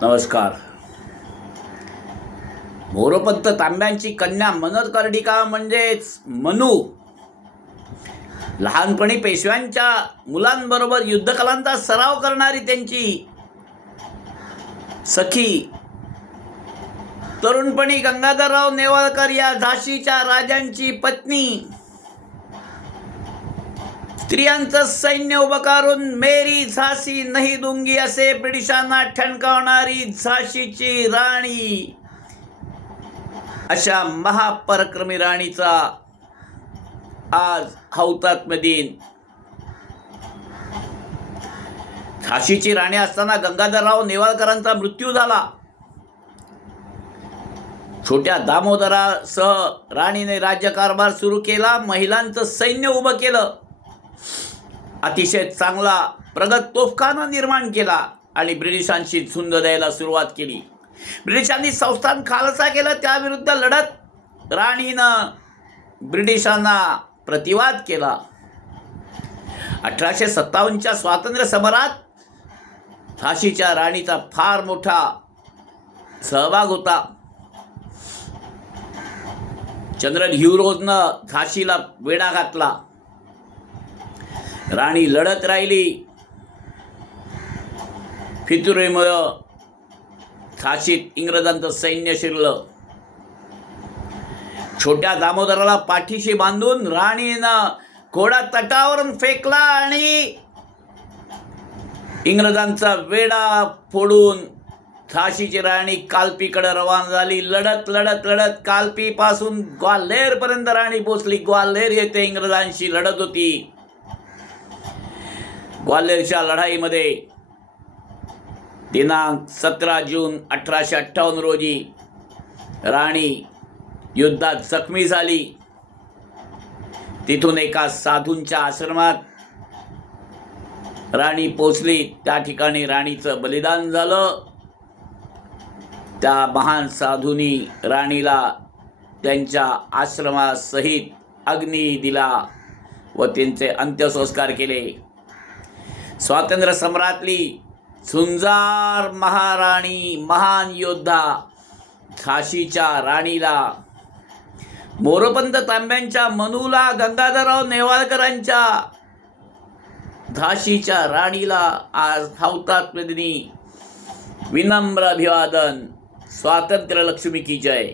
नमस्कार. मोरोपंत तांब्यांची कन्या मनोहर कर्डिका म्हणजेच मनू लहानपणी पेशव्यांच्या मुलांबरोबर युद्धकलांचा सराव करणारी त्यांची सखी, तरुणपणी गंगाधरराव नेवाळकर या झाशीच्या राजांची पत्नी, स्त्रियांचं सैन्य उभं करून मेरी झाशी नाही दूंगी असे ब्रिटिशांना ठणकावणारी झाशीची राणी, अशा महापराक्रमी राणीचा आज हौतात्म्य दिन. झाशीची राणी असताना गंगाधरराव नेवाळकरांचा मृत्यू झाला. छोट्या दामोदरासह राणीने राज्यकारभार सुरू केला. महिलांचं सैन्य उभं केलं. अतिशय चांगला प्रगत तोफखाना निर्माण केला आणि ब्रिटिशांशी झुंज द्यायला सुरुवात केली. ब्रिटिशांनी संस्थान खालसा केलं. त्याविरुद्ध लढत राणीनं ब्रिटिशांना प्रतिवाद केला. 1857च्या स्वातंत्र्य समरात झाशीच्या राणीचा फार मोठा सहभाग होता. जनरल ह्युरोजनं झाशीला वेढा घातला. राणी लढत राहिली. फितुरीमुळं झाशीत इंग्रजांचं सैन्य शिरलं. छोट्या दामोदराला पाठीशी बांधून राणीनं घोडा तटावरून फेकला आणि इंग्रजांचा वेढा फोडून झाशीची राणी कालपीकडे रवाना झाली. लढत लढत लढत कालपीपासून ग्वाल्हेरपर्यंत राणी पोचली. ग्वाल्हेर येथे इंग्रजांशी लढत होती. ग्वाल्हेरच्या लढाईमध्ये दिनांक 17 जून 1858 रोजी राणी युद्धात जखमी झाली. तिथून एका साधूंच्या आश्रमात राणी पोचली. त्या ठिकाणी राणीचं बलिदान झालं. त्या महान साधूंनी राणीला त्यांच्या आश्रमासहित अग्नी दिला व त्यांचे अंत्यसंस्कार केले. स्वातंत्र्य सम्राटली झुंजार महाराणी, महान योद्धा झाशीच्या राणीला, मोरोपंत तांब्यांच्या मनूला, गंगाधरराव नेवाळकरांच्या झाशीच्या राणीला आज हौतात्म्य दिनी विनम्र अभिवादन. स्वातंत्र्य लक्ष्मी की जय.